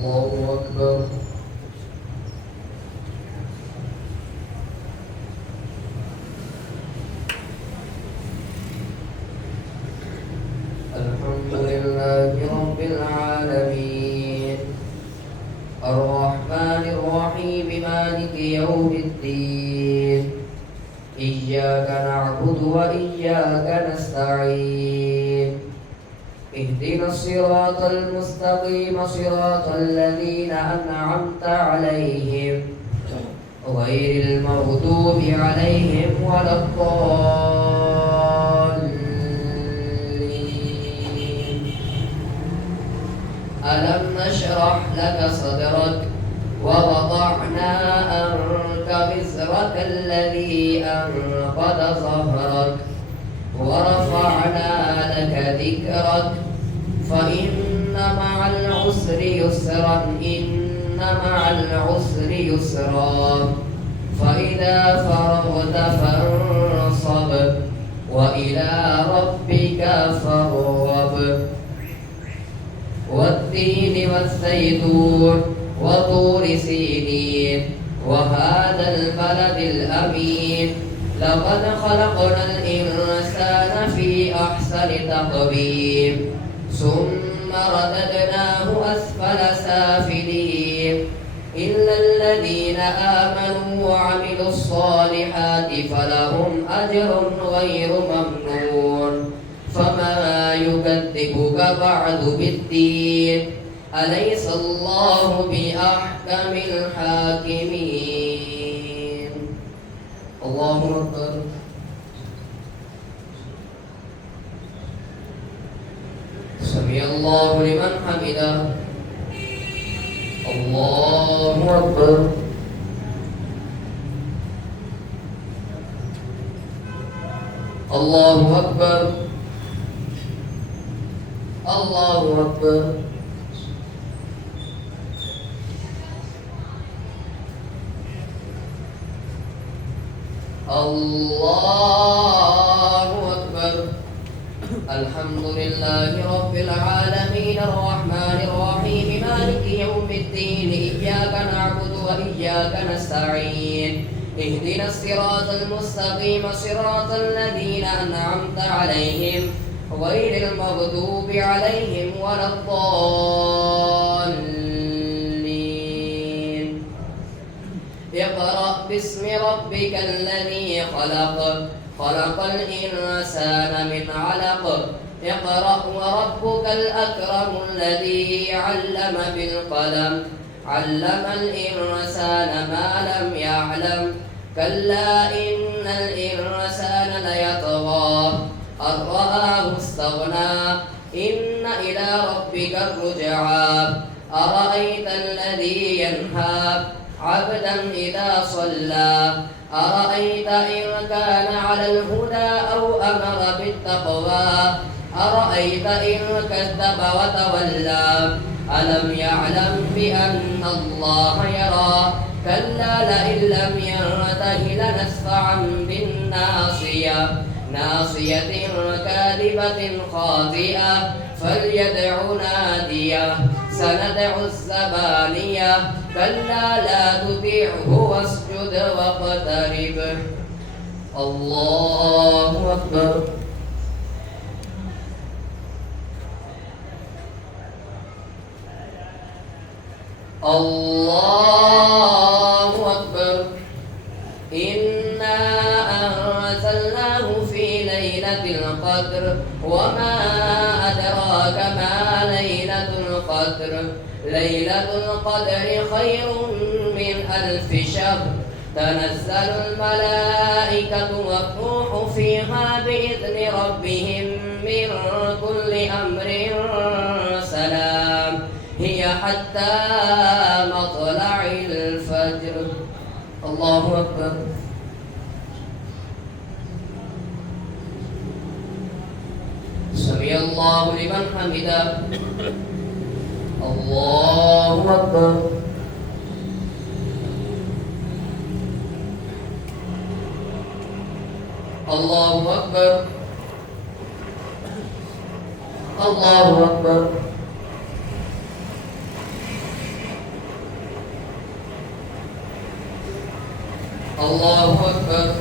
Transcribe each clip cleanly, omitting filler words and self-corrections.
الله أكبر. الحمد لله رب العالمين الرحمن الرحيم مالك يوم الدين إياك نعبد وإياك نستعين اهدنا الصراط المستقيم صراط الذين أنعمت عليهم غير المغضوب عليهم ولا الضالين. ألم نشرح لك صدرك ووضعنا عنك وزرك الذي أنقض ظهرك ورفعنا لك ذكرك فإن مع العسر يسرا إن مع العسر يسرا فإذا فرغت فانصب وإلى ربك فارغب. والتين والزيتون وطور سينين وهذا البلد الأمين لقد خلقنا الإنسان في أحسن تقويم ثم رددناه أسفل سافلين إلا الذين آمنوا وعملوا الصالحات فلهم أجر غير ممنون. فما يكذبك بعد بالدين أليس الله بأحكم الحاكمين. الله أكبر. سمع الله لمن حمده. الله أكبر. الله أكبر. الله أكبر. الله أكبر. الحمد لله رب العالمين الرحمن الرحيم مالك يوم الدين إياك نعبد وإياك نستعين اهدنا الصراط المستقيم صراط الذين أنعمت عليهم غير المغضوب عليهم ولا الضالين. اقرأ باسم ربك الذي خلق خلق الإنسان من علق اقرأ وربك الأكرم الذي علم بالقلم علم الإنسان ما لم يعلم كلا إن الإنسان ليطغى أن رآه استغنى إن إلى ربك الرجعى أرأيت الذي ينهى عبدا إذا صلى أرأيت إن كان على الهدى أو أمر بالتقوى أرأيت إن كذب وتولى ألم يعلم بأن الله يرى كلا لئن لم ينته لنسفعا بالناصية ناصية كاذبة خاطئة فليدع ناديه سندع الزبانية كلا لا تطعه واسجد واقترب. الله أكبر. الله أكبر. إنا أنزلناه في ليلة القدر وما أدراك ما ليلة القدر ليلة القدر خير من 1000 شهر تنزل الملائكة والروح فيها بإذن ربهم من كل أمر سلام هي حتى مطلع الفجر. الله أكبر. سمع الله لمن حمده. الله أكبر. الله أكبر. الله أكبر. الله أكبر.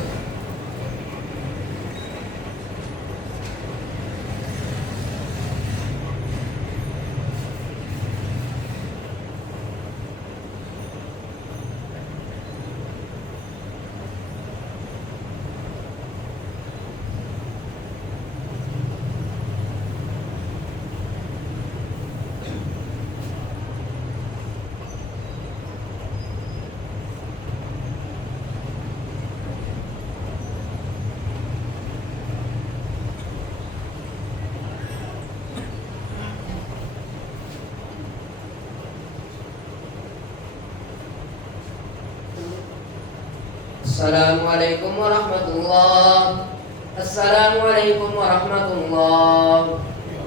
Assalamualaikum warahmatullahi wabarakatuh. Assalamualaikum warahmatullahi wabarakatuh.